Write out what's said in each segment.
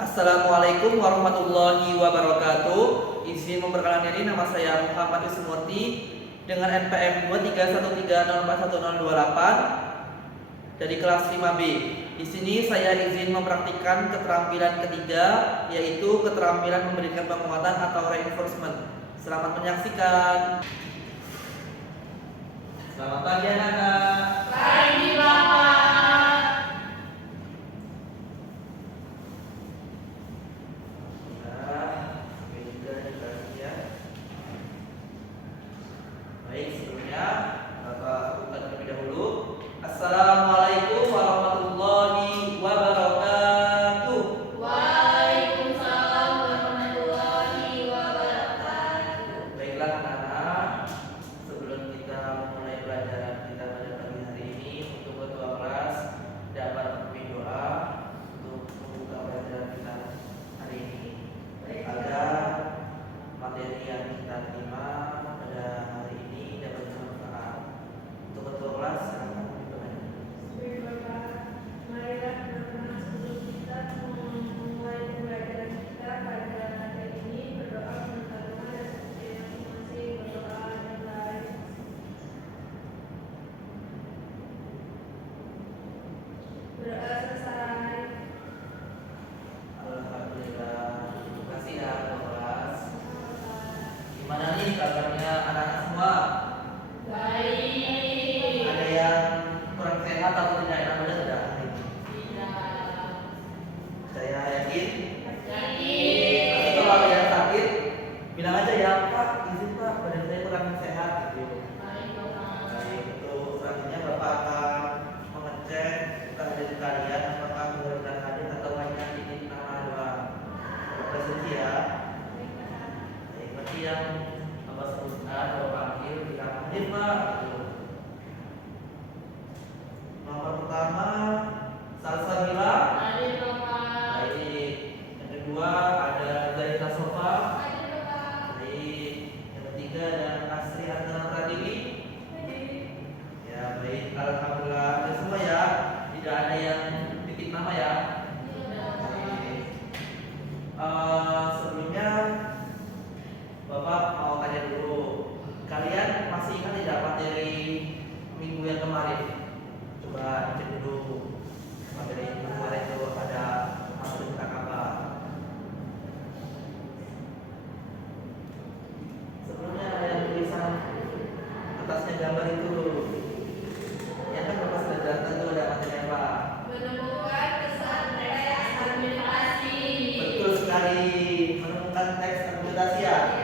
Assalamualaikum warahmatullahi wabarakatuh. Izin memperkenalkan diri, nama saya Muhammad Ismurti dengan NPM 231304128 dari kelas 5B. Di sini saya izin mempraktikkan keterampilan ketiga, yaitu keterampilan memberikan penguatan atau reinforcement. Selamat menyaksikan. Selamat pagi anak-anak. Pagi, Bapak. Baik, sebelumnya Bapak buka terlebih dahulu. Assalamualaikum warahmatullahi wabarakatuh. Waalaikumsalam warahmatullahi wabarakatuh. Baiklah anak-anak, sebelum kita memulai pelajaran kita pada pagi hari ini, untuk ketua kelas dapat memimpin doa untuk membuka pelajaran kita hari ini, agar materi yang kita terima pada hari ini dapat bermanfaat. Untuk ketua kelas silakan dimulai. Baik, Bapak. Marilah bersama sebelum kita memulai pembelajaran kita pada hari ini berdoa minta doa dan seperti yang masih berdoa yang baik. Berdoa selesai. Alhamdulillah. Terima kasih ya ketua kelas. Gimana nih kabarnya anak-anak semua? Baik. Ada yang kurang sehat atau tidak enak badan tidak? Tidak. Saya yakin. Yakin. Tapi kalau ada yang sakit, bilang aja ya Pak, izin Pak, badan saya kurang sehat gitu. Baik, Bapak. Baik, untuk selanjutnya Bapak akan mengecek kehadiran kalian apakah benar-benar hadir atau hanya titip nama doang. Presentasi ya. Baik, berarti yang Bapak sebutkan Bapak panggil bilang hadir Pak. Gitu. Nomor pertama Salsabila. Hadir, Bapak. Baik. Yang kedua ada Zaita Sofa. Hadir, Bapak. Baik. Yang ketiga ada Asri Antara Pratiwi. Hadir. Ya baik, alhamdulillah ada semua ya. Tidak ada yang titik nama ya. Baik. Sebelumnya Bapak mau tanya dulu, kalian masih ingat tidak materi minggu yang kemarin? Coba cek dulu materi minggu kemarin itu ada materi tentang apa? Sebelumnya ada yang tulisan atasnya gambar itu, ya kan Bapak sudah datang tuh ada materi apa? Menemukan pesan teks argumentasi. Betul sekali, menemukan teks argumentasi ya.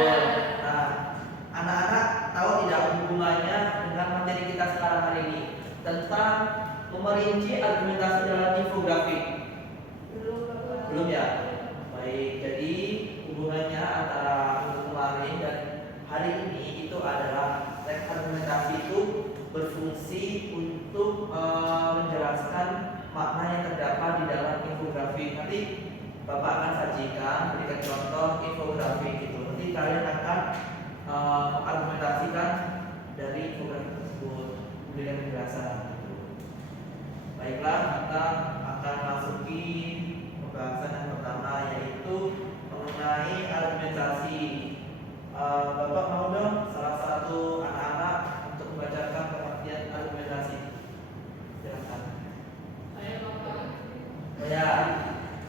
Ya. Nah, anak-anak tahu tidak hubungannya dengan materi kita sekarang hari ini tentang memerinci argumentasi dalam infografi? Belum, Bapak. Belum ya? Baik, jadi hubungannya antara minggu kemarin dan hari ini itu adalah teks argumentasi itu berfungsi untuk menjelaskan makna yang terdapat di dalam infografi. Nanti Bapak akan sajikan, berikan contoh infografi gitu. Nanti kalian akan mengargumentasikan dari infografi tersebut, berikan penjelasan gitu. Baiklah, kita akan masuki pembahasan yang pertama, yaitu mengenai argumentasi. Bapak mau dong salah satu anak-anak untuk membacakan pengertian argumentasi. Silakan. Ayo, Bapak. Ya,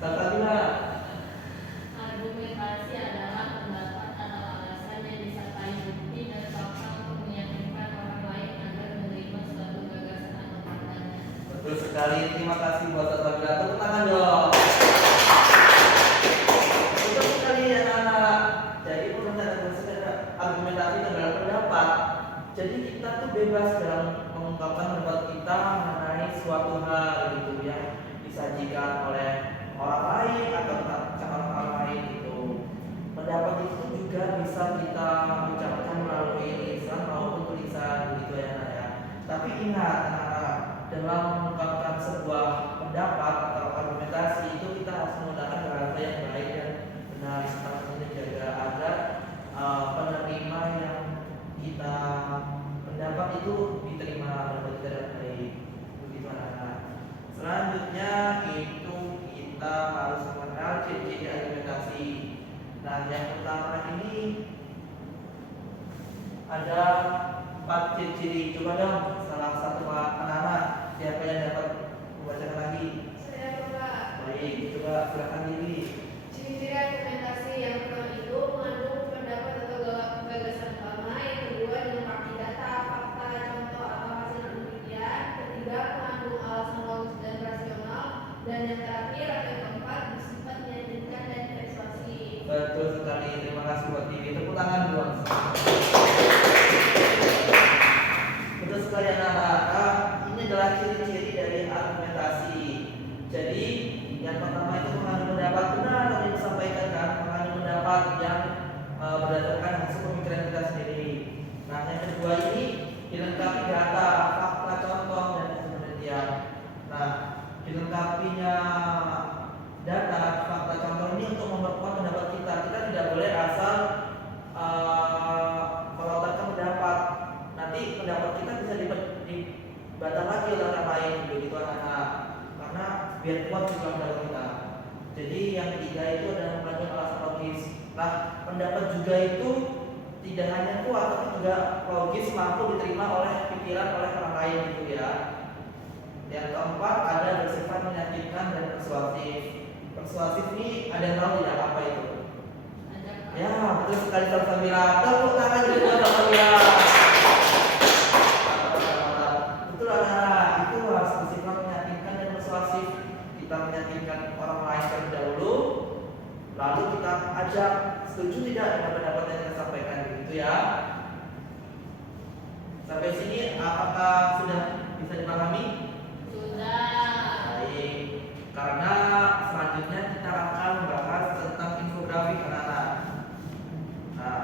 Salsabila. Argumentasi adalah pendapat atau alasan yang disertai bukti dan fakta untuk meyakinkan orang lain agar menerima suatu gagasan atau pandangan. Betul sekali, terima kasih buat Salsabila. Tepuk tangan dong. Betul sekali ya anak. Jadi argumentasi itu adalah pendapat. Jadi kita tuh bebas dalam mengungkapkan pendapat kita mengenai suatu hal gitu yang disajikan oleh orang lain atau tentang orang lain gitu. Pendapat itu juga bisa kita ucapkan melalui lisan maupun tulisan gitu ya anak ya. Tapi ingat anak-anak, dalam mengungkapkan sebuah pendapat atau argumentasi itu kita harus menggunakan bahasa yang baik dan benar, serta menjaga agar penerima yang kita pendapat itu diterima oleh kita dengan baik. Begitu anak-anak. Selanjutnya itu kita kita harus mengenal ciri-ciri argumentasi. Nah, yang pertama ini ada 4 ciri-ciri. Coba dong salah satu anak-anak siapa yang dapat membacakan lagi? Saya Bapak. Baik, coba silakan diri. Ciri-ciri argumentasi yang pertama itu mengandung pendapat atau gagasan utama, yang kedua dilengkapi data, fakta, contoh atau hasil penelitian, ketiga mengandung alasan logis dan rasional, dan yang terakhir atau yang keempat bersifat meyakinkan dan persuasif. Betul sekali, terima kasih buat diri. Tepuk tangan dong. Betul sekali anak-anak. Ini adalah ciri-ciri dari argumentasi. Jadi yang pertama itu mengandung pendapat benar yang disampaikan kan, mengandung pendapat yang berdasarkan hasil pemikiran kita sendiri. Nah, yang kedua ini dilengkapi data, fakta, contoh dan hasil penelitian. Nah, dilengkapinya data, fakta, contoh ini untuk memperkuat pendapat kita. Kita tidak boleh asal melontarkan pendapat. Nanti pendapat kita bisa dibantah lagi oleh orang lain, begitu anak-anak. Karena biar kuat juga pendapat kita. Jadi yang ketiga itu adalah mengandung alasan logis. Nah, pendapat juga itu tidak hanya kuat, tapi juga logis, mampu diterima oleh pikiran oleh orang lain gitu ya. Yang keempat ada bersifat meyakinkan dan persuasif. Persuasif ini ada yang tahu tidak apa itu? Ya, betul sekali Samira. Tepuk tangan juga buat Samira. Betul anak, itu harus bersifat meyakinkan dan persuasif. Kita meyakinkan orang lain terlebih dahulu, lalu kita ajak setuju tidak dengan pendapat yang kita sampaikan, begitu ya. Sampai sini apakah sudah bisa dipahami? Sudah. Baik, karena selanjutnya kita akan membahas tentang infografik anak-anak. Nah,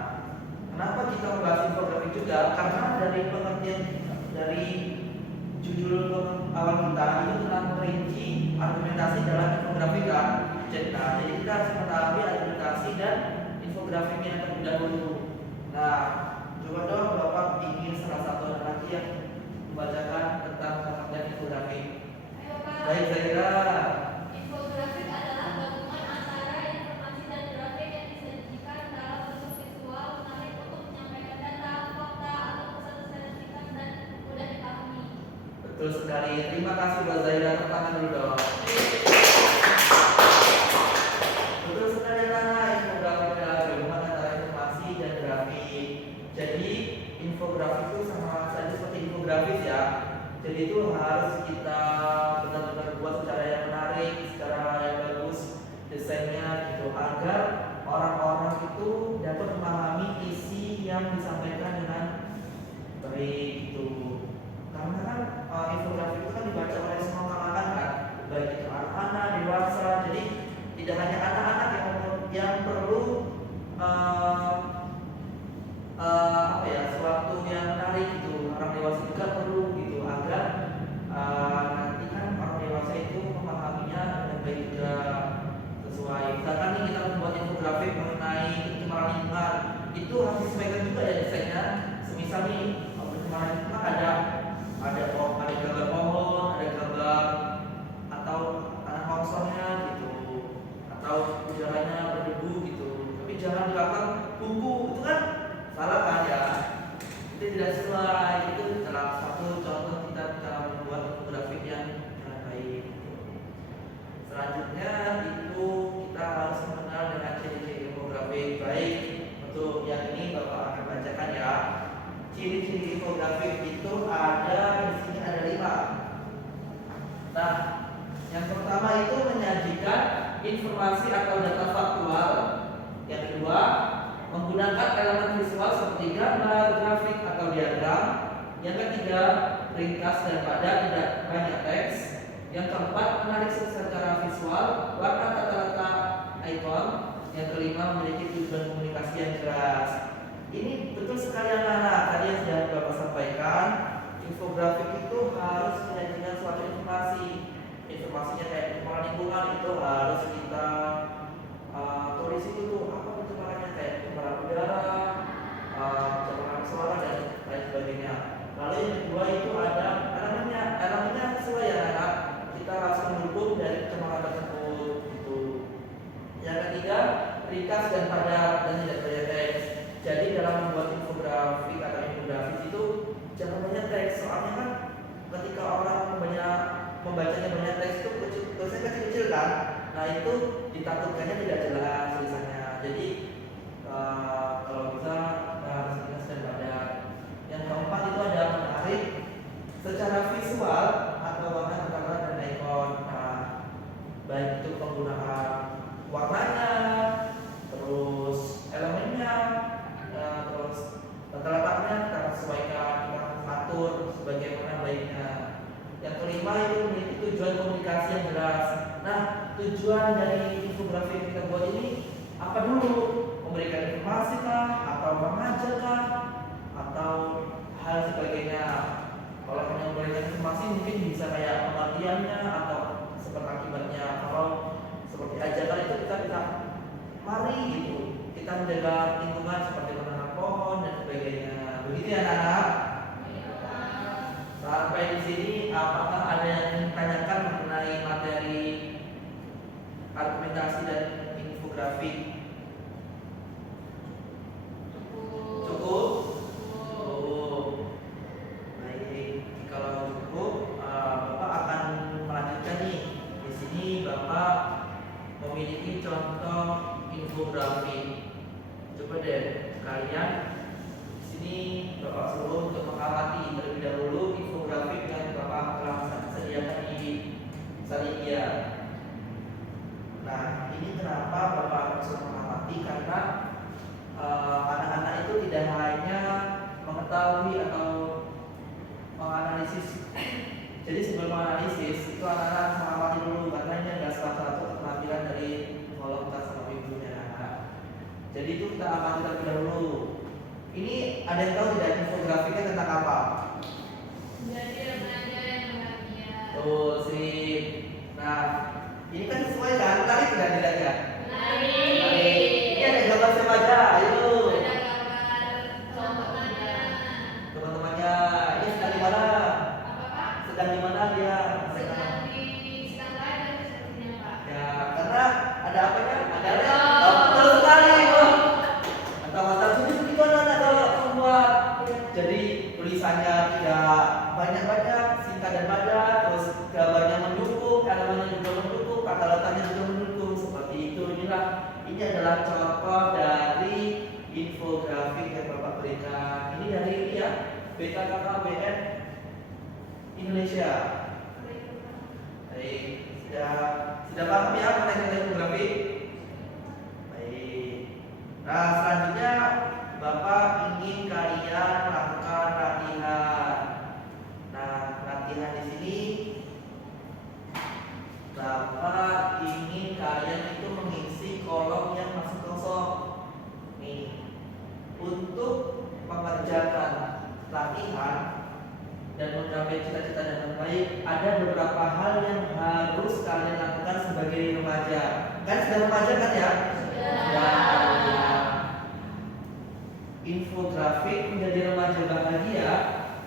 kenapa kita membahas infografik juga? Karena dari pengertian dari judul awal kita itu tentang merinci argumentasi dalam infografik kan. Jadi kita harus mengetahui argumentasi dan infografik yang terlebih dahulu. Nah, coba dong Bapak ingin salah satu anak lagi yang membacakan tentang pengertian infografik. Ayo Pak. Baik, Zaira. Infografik adalah gabungan antara informasi dan grafik yang disajikan dalam bentuk visual menarik untuk menyampaikan data, fakta, atau pesan secara singkat dan mudah dipahami. Betul sekali. Terima kasih buat Zaira. Tepuk tangan dulu dong. Betul sekali anak. Infografik adalah gabungan antara informasi dan grafik. Jadi infografik itu sama saja seperti infografis ya. Jadi itu harus kita benar-benar buat secara yang menarik, secara yang bagus desainnya gitu, agar orang-orang itu dapat memahami isi yang disampaikan dengan baik gitu. Karena kan infografik itu kan dibaca oleh semua kalangan kan, baik itu anak-anak, dewasa. Jadi tidak hanya anak-anak yang perlu suatu yang menarik gitu, orang dewasa juga perlu gitu, agar nanti kan orang dewasa itu memahaminya dengan baik juga sesuai. Misalkan nih kita membuat infografik mengenai pencemaran lingkungan, itu harus disesuaikan juga ya desainnya. Semisal nih pencemaran lingkungan ada gambar pohon, ada gambar atau tanah longsornya gitu, atau udaranya berdebu gitu. Tapi jangan di belakang buku, itu kan salah kan ya? Itu tidak sesuai. Itu salah satu contoh kita cara membuat infografik yang baik. Selanjutnya itu kita harus mengenal dengan ciri-ciri infografik. Baik, untuk yang ini Bapak akan bacakan ya. Ciri-ciri infografik itu ada di sini ada 5. Nah, yang pertama itu menyajikan informasi atau data faktual. Yang kedua, menggunakan elemen visual seperti gambar, grafik atau diagram. Yang ketiga, ringkas dan padat, tidak banyak teks. Yang keempat, menarik secara visual, warna kata-kata ikon. Yang kelima, memiliki tujuan komunikasi yang jelas. Ini betul sekali anak-anak. Tadi yang sudah Bapak sampaikan, infografik itu harus menyajikan suatu informasi. Informasinya kayak pencemaran lingkungan itu harus kita tulis itu tuh apa pencemarannya, kayak pencemaran udara, pencemaran suara dan lain sebagainya. Lalu yang kedua itu ada elemennya sesuai ya anak. Kita harus mendukung dari pencemaran tersebut. ringkas dan padat dan tidak banyak teks. Jadi dalam membuat infografik atau infografis itu jangan banyak teks, soalnya kan ketika orang membacanya banyak teks itu tulisannya kecil-kecil kan. Nah itu ditakutkannya tidak jelas tulisannya. Jadi kalau bisa harus ringkas dan padat. Yang keempat itu ada menarik secara visual atau warna kata-kata dan ikon. Nah, baik itu penggunaan warnanya, terus elemennya, terus tata letaknya kita sesuaikan, kita atur sebagaimana baiknya. Yang kelima itu memiliki tujuan komunikasi yang jelas. Nah, tujuan dari infografik yang kita buat ini apa dulu? Memberikan informasi kah, atau mengajar kah, atau hal sebagainya. Kalau hanya memberikan informasi mungkin bisa kayak pengertiannya atau seperti akibatnya. Kalau seperti ajakan itu kita bisa mari gitu, kita menjaga lingkungan seperti menanam pohon dan sebagainya. Begitu ya anak-anak? Sampai di sini apakah ada yang ditanyakan mengenai materi argumentasi dan infografik? Cukup? Baik, kalau cukup, Bapak akan melanjutkan nih. Di sini Bapak memiliki contoh infografik. Coba deh kalian di sini Bapak suruh untuk mengamati terlebih dahulu infografik yang Bapak telah sediakan di Salidia. Nah, ini kenapa Bapak harus mengamati? Karena anak-anak itu tidak hanya mengetahui atau menganalisis. Jadi sebelum menganalisis itu anak-anak mengamati dulu, karena ini adalah salah satu keterampilan dari voluntas sama ibunya anak. Jadi itu kita amati terlebih dahulu. Ini ada yang tahu tidak infografiknya tentang apa? Jadi remaja yang bahagia. Tuh sip. Nah, ini kan sesuai kan? Menarik tidak tidaknya? Menarik. Ini ada gambar remaja, ayo. Ada gambar teman-temannya. Teman-temannya, ini sedang di mana? Apa Pak? Sedang di mana dia? Sedang belajar sepertinya Pak. Ya, karena ada apanya? Ada Ada. oh, betul sekali. Oh. Mantap-mantap. Jadi gimana kalau membuat? Jadi tulisannya tidak banyak-banyak, singkat dan padat, terus gambarnya mendukung, elemennya juga mendukung, kata letaknya juga mendukung. Seperti itu. Ini adalah contoh dari infografik yang Bapak berikan. Ini dari ya, BKKKBN Indonesia. Baik, sudah paham ya mengenai infografik? Baik. Nah, selanjutnya Bapak ingin kalian melakukan latihan. Nah, latihan di sini Bapak ingin kalian itu mengisi kolom yang masih kosong. Nih, untuk mengerjakan latihan dan mencapai cita-cita yang baik, ada beberapa hal yang harus kalian lakukan sebagai remaja. Kan sudah remaja kan ya? Sudah. Infografik menjadi remaja bahagia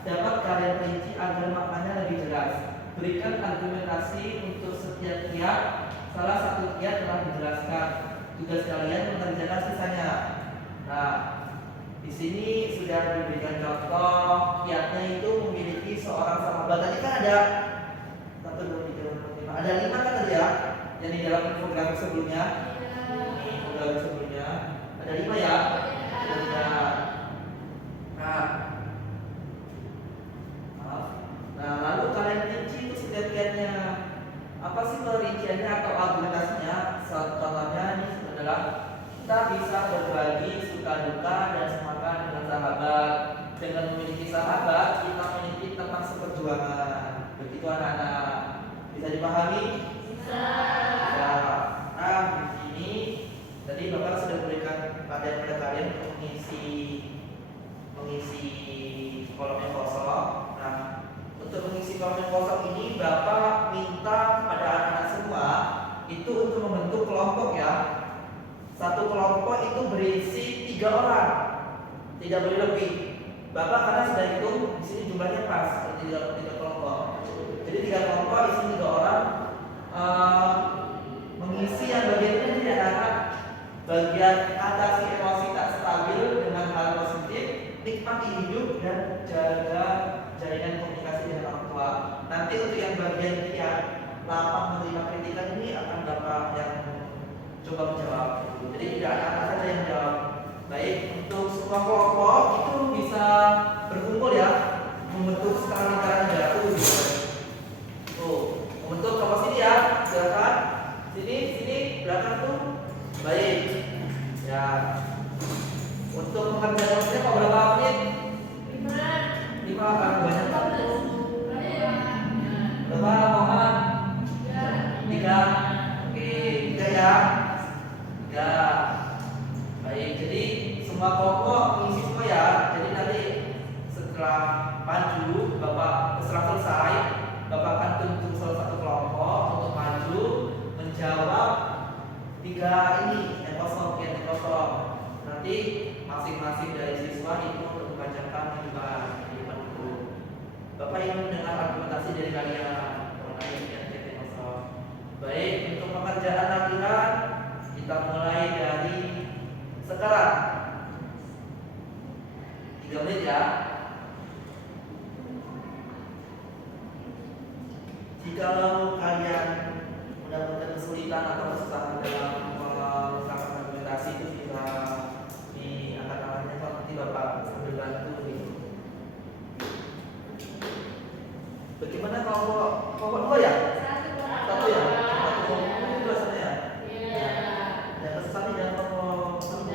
dapat kalian rinci agar maknanya lebih jelas. Berikan argumentasi untuk setiap kiat. Salah satu kiat telah dijelaskan. Tugas kalian mengerjakan sisanya. Nah, di sini sudah diberikan contoh kiatnya itu memiliki seorang sahabat. Tadi kan ada 1, 2, 3, 4, 5. Ada 5 kan tadi ya? Yang di dalam infografik sebelumnya. Ini infografik sebelumnya ada 5 ya. Nah, lalu kalian rinci itu setiap kiatnya. Apa sih perinciannya atau argumentasinya? Contohnya ini adalah kita bisa berbagi suka duka dan semangat dengan sahabat. Dengan memiliki sahabat, kita memiliki teman seperjuangan. Begitu anak-anak. Bisa dipahami? Bisa. Ya. Nah, di sini tadi Bapak sudah berikan pada kalian untuk mengisi kolom yang kosong. Nah, untuk mengisi kolom yang kosong ini Bapak minta pada anak-anak semua itu untuk membentuk kelompok ya. Satu kelompok itu berisi 3 orang, tidak boleh lebih. Bapak karena sudah hitung di sini jumlahnya pas, 3 kelompok. Jadi 3 kelompok isi 3 orang, mengisi yang bagian ini anak-anak bagian atasi emosi tak stabil dengan hal positif, nikmati hidup dan jaga jaringan komunikasi dengan orang tua. Nanti untuk yang bagian yang lapang menerima kritikan ini akan Bapak yang coba menjawab. Jadi tidak anak-anak saja yang jawab. Baik, untuk semua kelompok itu bisa berkumpul ya, membentuk skala lingkaran jatuh gitu. Tuh, membentuk kelompok sini ya, silakan. Sini belakang tuh. Baik. Ya. Untuk mengerjakannya mau berapa menit? 5 akan banyak tuh. Berapa Muhammad? 3. Oke, 3 ya. Ya. Baik, jadi semua kelompok mengisi semua ya. Jadi nanti setelah maju, setelah selesai, Bapak akan tunjuk salah satu kelompok untuk maju menjawab 3 ini yang kosong. Nanti masing-masing dari siswa itu untuk membacakan di depan guru. Bapak ingin mendengar argumentasi dari kalian mengenai yang kosong. Baik, untuk pekerjaan latihan kita mulai dari sekarang. 3 menit ya. Jikalau kalian mendapatkan kesulitan atau kesusahan dalam melakukan argumentasi itu bisa di angkat-angkatnya, nanti Bapak sambil bantu gitu. Bagaimana kalau kelompok 2 ya? 1 ya? 1 kelompok itu biasanya ya? Yang kesusahan jangan kelompok 1.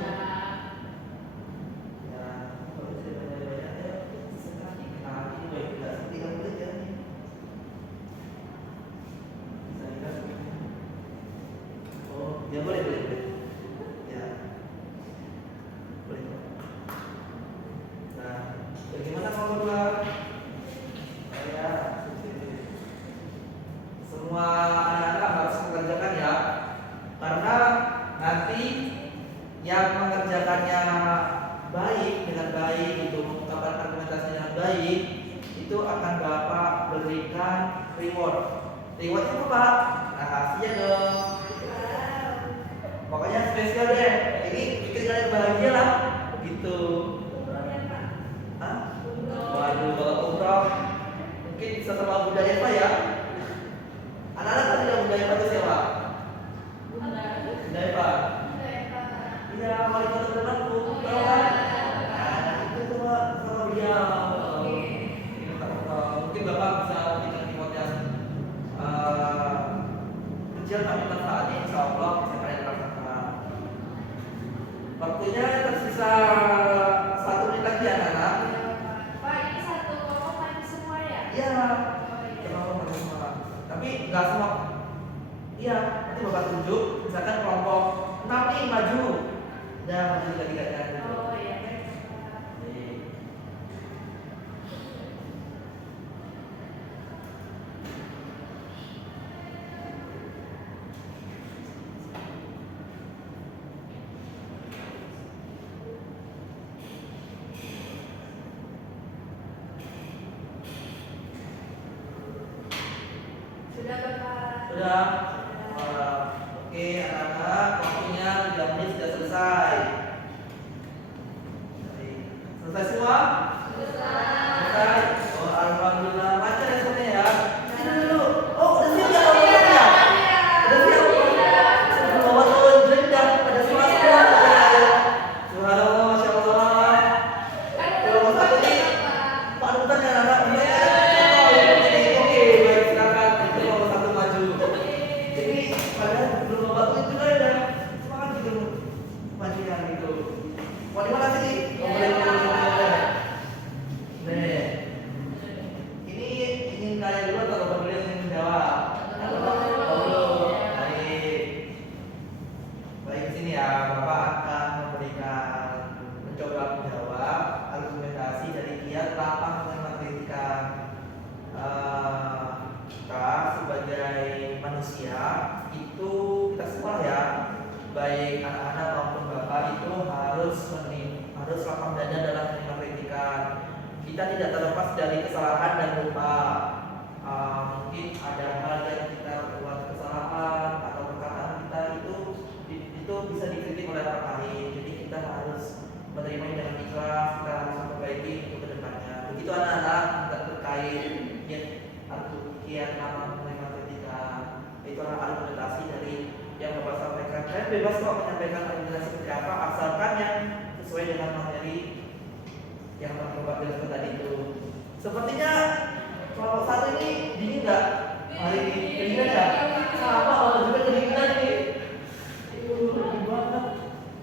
Ya, kalau bisa banyak-banyak ya sekali kenal ini baik tidak 3 menit ya. Ya boleh. Ya. Boleh. Nah, bagaimana kalau berdua? Saya semua anak-anak harus mengerjakan ya. Karena nanti yang mengerjakannya dengan baik itu mengungkapkan argumentasi dengan baik itu akan Bapak berikan reward. Rewardnya apa Pak? Nah, kasih dong. Pokoknya spesial deh. Ini bikin kalian bahagia lah. Begitu. Hah? Waduh, kalau umroh mungkin setelah Bunda Eva ya. Anak-anak tadi yang Bunda Eva itu siapa? Bunda Eva. Iya, wali kota temanku. Tahu kan? Nah, itu sama beliau. Mungkin Bapak bisa bikin reward yang kecil tapi manfaatnya insya Allah bisa kalian rasakan. Waktunya tersisa 1 menit lagi anak-anak. Pak, ini 1 kelompok maju semua ya? Iya. Kelompok maju semua. Tapi nggak semua. Iya, nanti Bapak tunjuk. Misalkan kelompok 6 nih maju. Udah maju tiga-tiganya. Oh iya, baik. Sudah Bapak. Sudah. Oke, anak-anak, waktunya 3 menit sudah selesai. Selesai semua? Selesai. Oh, alhamdulillah. Lancar ya semuanya ya. Sini dulu. Oh, udah siap ya kelompoknya? Udah siap. Sebelum Bapak turun jendak pada semua. Subhanallah, masya Allah. Kelompok 1 ini Pak Dutan ya anak. Oke, baik silakan. Itu kelompok 1 maju. Jadi padahal belum Bapak turun itu udah semangat gitu majunya gitu. Mau di mana sih? Boleh. Nih. Ini ingin kalian dulu atau Bapak dulu yang ingin menjawab? Baik. Baik, sini ya. Bapak akan mencoba menjawab argumentasi dari kiat lapang menerima kritikan. Kita sebagai manusia itu kita semua ya, baik anak-anak maupun Bapak itu harus lapang dada dalam menerima kritikan. Kita tidak terlepas dari kesalahan dan lupa. Mungkin ada hal yang kita buat kesalahan atau perkataan kita itu bisa dikritik kita pakai. Jadi kita harus menerima dengan ikhlas, kita harus memperbaiki untuk kedepannya. Begitu anak-anak terkait kiat nama menerima kritika. Itu adalah argumentasi dari yang Bapak sampaikan. Kalian bebas kok menyampaikan argumentasi seperti apa, asalkan yang sesuai dengan materi yang Bapak jelaskan tadi itu. Sepertinya kelompok satu ini dingin nggak? Hari ini kedinginan nggak? Sama kalau juga kedinginan nih. Gimana?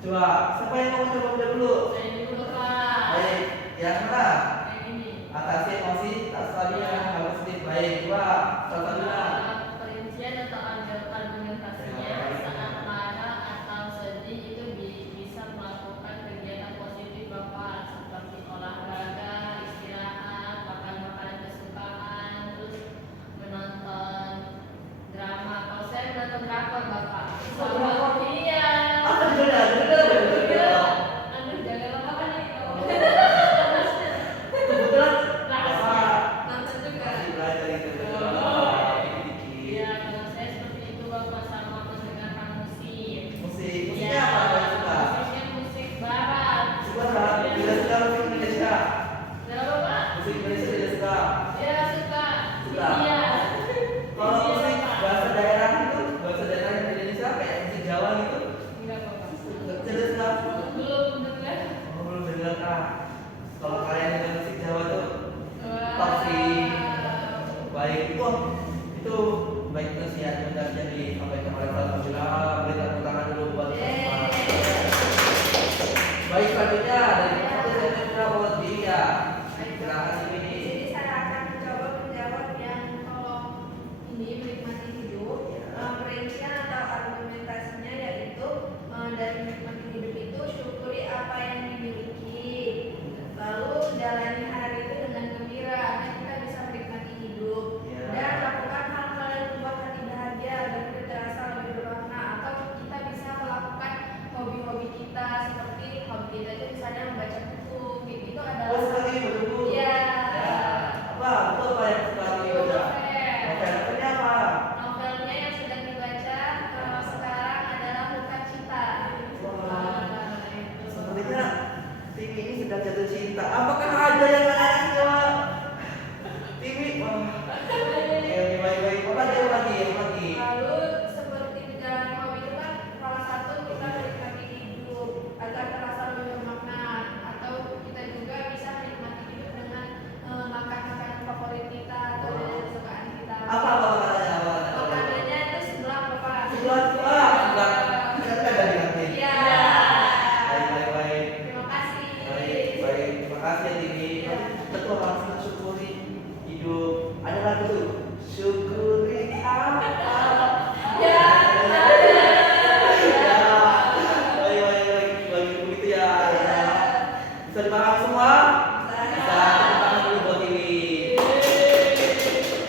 Coba, siapa yang mau coba dulu? Saya dulu Pak. Baik, yang mana? Yang ini. Atasi emosi, tak stabilnya, harus sedikit baik. Coba, tak stabilnya. Perincian atau argumentasinya saat marah atau sedih itu bisa melakukan kegiatan positif Bapak seperti olahraga, istirahat, makan makanan kesukaan, terus menonton drama. Kalau saya menonton drakor Bapak. Iya. Apa judulnya? Aduh, jangan lupa nih. Kebetulan Rahasia. Nonton juga. masih belajar itu. Iya, kalau saya seperti itu Bapak sama mendengarkan musik. Musiknya apa yang suka? Musiknya musik barat. Suka tidak suka musik Indonesia? Kenapa Pak? Musik Indonesia tidak suka. Ya suka. Suka. Iya. Kalau Iya, musik Pak. bahasa daerah itu, bahasa daerah Indonesia kayak musik Jawa gitu, Enggak Bapak. tidak suka. Belum dengar. Oh, belum dengar ah. Kalau kalian dengar musik Jawa tuh Wah. pasti baik. Wah, itu baik nasihat yang jadi disampaikan oleh Pak Alhamdulillah. Beri tepuk tangan dulu buat teman-teman. Baik, selanjutnya dari Pak Alhamdulillah buat dia. Silakan Di ini. sini saya akan mencoba menjawab yang kolom ini menikmati hidup. Perincian atau argumentasinya yaitu dari menikmati hidup itu syukuri apa yang dimiliki, lalu jalani hari itu dengan gembira agar kita bisa menikmati hidup, Ya. dan lakukan hal-hal yang membuat hati bahagia agar kita terasa lebih bermakna, atau kita bisa melakukan hobi-hobi kita seperti hobi kita itu misalnya membaca buku, itu Oh, adalah seperti itu dulu. Iya. Ya. Apa? Itu apa yang suka dibaca? Novelnya apa? Novelnya yang sedang dibaca sekarang adalah Luka Cita. Wah. Itu. Sepertinya tim ini sedang jatuh cinta. Apakah ada yang lainnya? Tim ini, wah. Oke, baik. Apa lagi? Lalu seperti menjalani hobi itu kan salah satu kita menikmati hidup agar terasa lebih bermakna, atau kita juga bisa menikmati hidup dengan makan makanan favorit kita atau dari kesukaan kita. Apa makanannya? Makanannya itu sebelah Bapak. Sebelah. Kita ada di kantin. Iya. Baik. Terima kasih. Baik. Terima kasih ya Timi. Betul, harus kita syukuri hidup. Ada lagu tuh. Syukuri apa? Ya. Ya. Baik. Begitu ya. Bisa dipahami semua? Bisa. Tepuk tangan dulu buat Timi.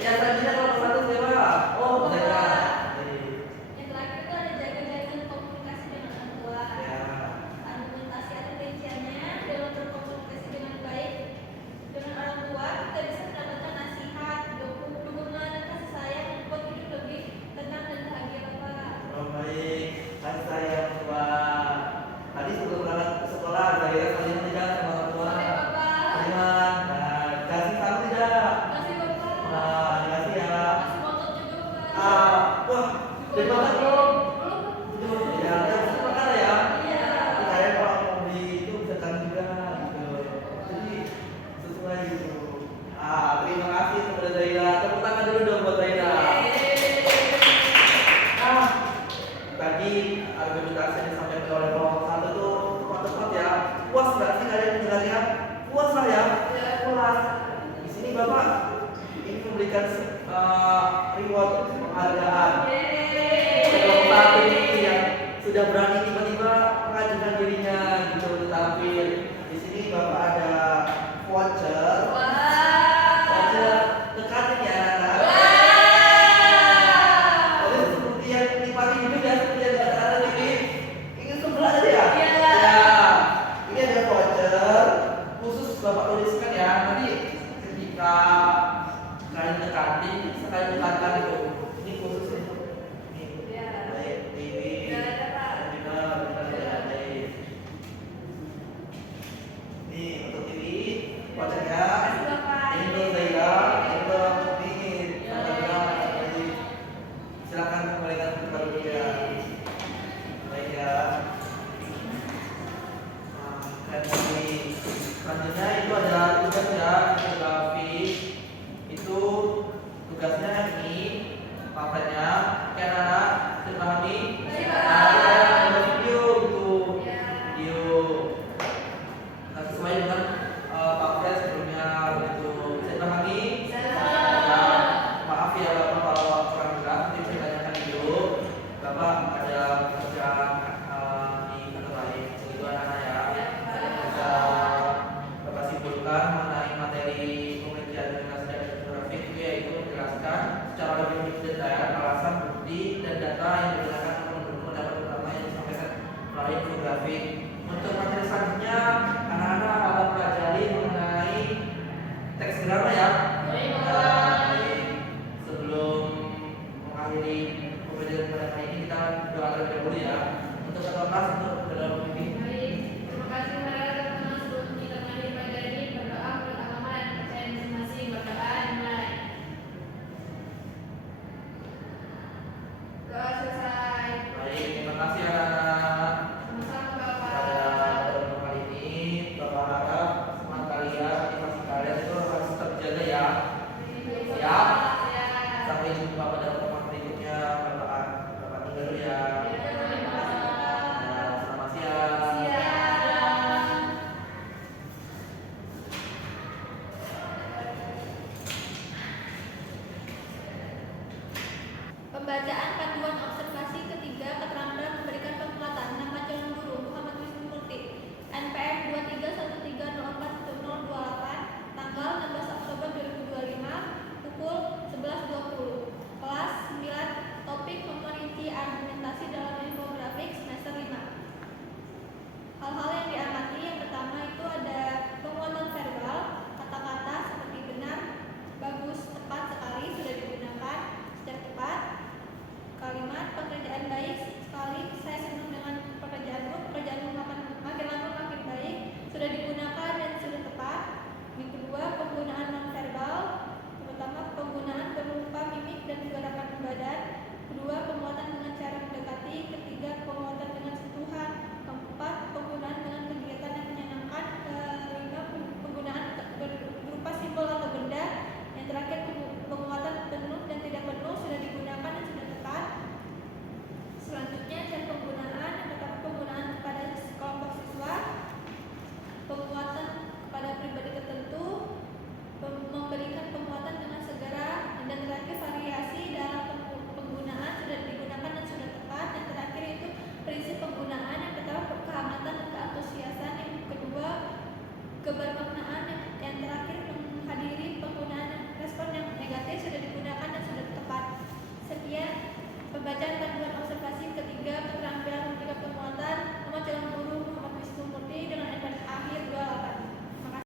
Ya, selanjutnya kalau satu siapa? Oh, Zaira. Yang terakhir itu ada jaga-jaga komunikasi dengan orang tua. Ya. Argumentasi atau rinciannya dalam berkomunikasi dengan baik dengan orang tua, kita bisa mendapatkan nasihat, dukungan, dan kasih sayang yang membuat hidup lebih tenang dan bahagia Bapak. Oh, baik. Kasih sayang tua. Tadi sebelum berangkat ke sekolah, Zaira saling tidak sama orang tua. Oke Bapak. Terima. Nah, kasih salam tidak? Kasih Bapak. Nah, dikasih ya. Kasih motor juga Bapak. Wah, terima kasih dong. Belum. Ya, bisa makan ya. Iya. Saya kalau mau beli itu bisa kan juga gitu. Jadi sesuai gitu. Terima kasih kepada Zaira. Tepuk tangan dulu dong buat Zaira. Tadi argumentasi yang disampaikan oleh kelompok satu tuh tepat-tepat ya. Puas nggak sih kalian mendengarnya? Puas lah ya. Puas. Di sini Bapak ini memberikan reward penghargaan. Kelompok satu ini yang sudah berani tiba-tiba mengajukan dirinya gitu tampil. Di sini Bapak ada voucher. Voucher tekatin ya anak-anak. Jadi seperti yang nikmati hidup ya, seperti yang dikatakan tadi. Ingin sebelah tadi ya? Iya. Ini ada voucher khusus Bapak tuliskan ya. Nanti ketika kalian ke kantin, sekali tekankan itu. Ini khusus untuk ini. Iya. Baik, ini. Udah ada, Pak. Benar. infografik. Untuk materi selanjutnya anak-anak akan pelajari mengenai teks drama ya. Baik, Pak. Baik. Sebelum mengakhiri pembelajaran pada hari ini kita doa terlebih dahulu ya. Untuk ketua kelas untuk berdoa memimpin. Baik, terima kasih para teman-teman. Sebelum kita mengakhiri pelajaran ini, berdoa menurut agama dan kepercayaan masing-masing. Berdoa dimulai. Doa selesai. Baik, terima kasih anak-anak. Sama-sama Pada Bapak. pertemuan kali ini Bapak harap semangat kalian, motivasi kalian itu harus tetap dijaga ya. Siap. Ya. Sampai jumpa pada pertemuan berikutnya. Bapak tinggal dulu ya. Ya. Ya, selamat siang. Siap. Pembacaan panduan observasi ketiga keterampilan memberikan penguatan. Nama calon guru Muhammad Wisnumurti, NPM 2313041028, tanggal 16 Oktober 2025, pukul 11.20. Kelas 9, topik memperinci argumentasi dalam infografik semester 5. Hal-hal yang diamati yang pertama itu ada penguatan verbal, kata-kata seperti benar, bagus, tepat sekali sudah digunakan secara tepat. Kalimat pekerjaan baik sekali, saya senang dengan pekerjaanmu makin lama makin baik sudah digunakan dan sudah tepat. Yang kedua, penggunaan nonverbal, terutama penggunaan berupa mimik dan gerakan badan. Kedua, penguatan dengan cara mendekati. Ketiga, penguatan dengan sentuhan. Keempat, penggunaan dengan kegiatan yang menyenangkan. Kelima, penggunaan berupa simbol atau benda. Yang terakhir, penguatan penuh dan tidak penuh sudah digunakan dan sudah tepat. Selanjutnya, cara penggunaan. Yang pertama, penggunaan kepada kelompok siswa, penguatan kepada pribadi tertentu, memberikan penguatan dengan segera, dan terakhir variasi dalam penggunaan sudah digunakan dan sudah tepat. Yang terakhir itu prinsip penggunaan. Yang pertama, kehangatan dan keantusiasan. Yang kedua, kebermanfaatan